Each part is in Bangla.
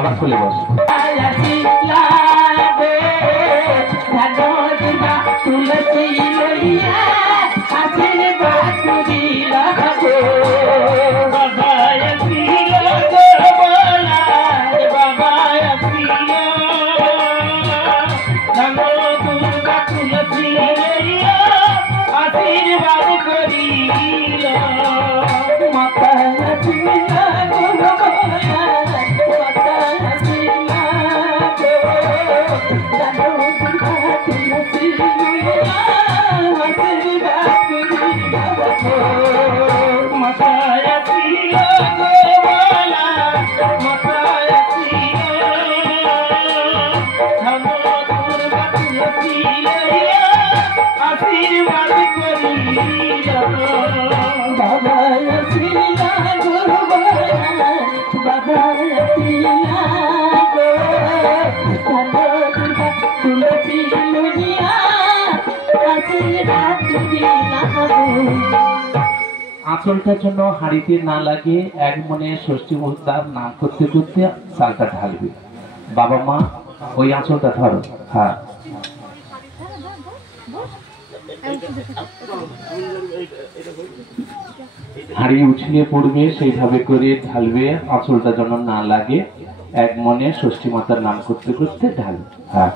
আবার চলে বস। আঁচলটার জন্য হাড়িতে না লাগে এক মনে ষষ্ঠী মুহূর্তার নাম করতে করতে চালটা ঢালবে। বাবা মা ওই আঁচলটা ধরো। হ্যাঁ, হাড়ি উছলে পড়বে সেইভাবে করে ঢালবে, আঁচলটা যেন না লাগে। এক মনে ষষ্ঠী মাতার নাম করতে করতে ঢালবে। হ্যাঁ,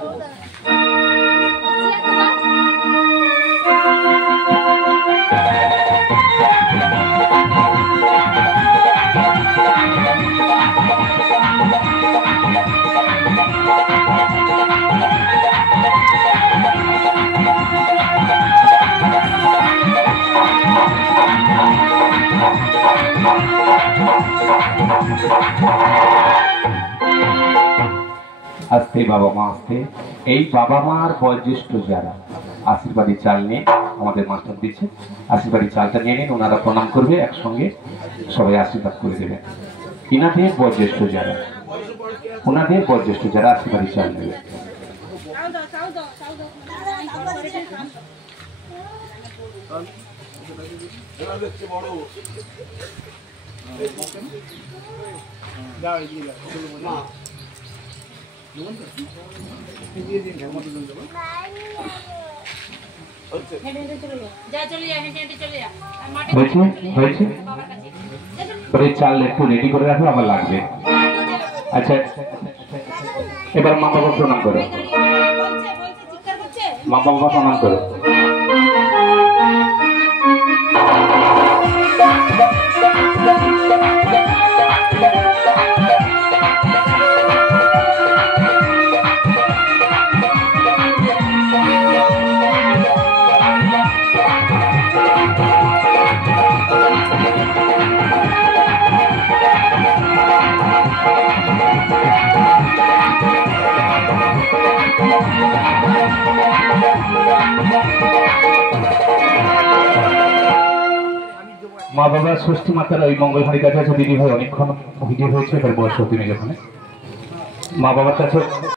আস্তে বাবা মা আস্তে। এই বাবা মার বয়োজ্যেষ্ঠ যারা আশীর্বাদী চাল নিয়ে আমাদের মাস্টার দিচ্ছে, আশীর্বাদী চালটা নিয়ে নিন, ওনারা প্রণাম করবে, একসঙ্গে সবাই আশীর্বাদ করে দেবেন। ইনাদের বয়োজ্যেষ্ঠ যারা, ওনাদের বয়োজ্যেষ্ঠ যারা আশীর্বাদী চাল নেবে। চাল একটু রেডি করে রাখো, আমার লাগবে। আচ্ছা, এবার মা বাবা প্রণাম করো, মা বাবা প্রণাম করো। মা বাবা ষষ্ঠী মাতার ওই মঙ্গল হাড়ি কাছে আছে। দিদি ভাই অনেকক্ষণ ভিডিও হয়েছে, এবার বয়স তুমি যখন মা বাবার কাছে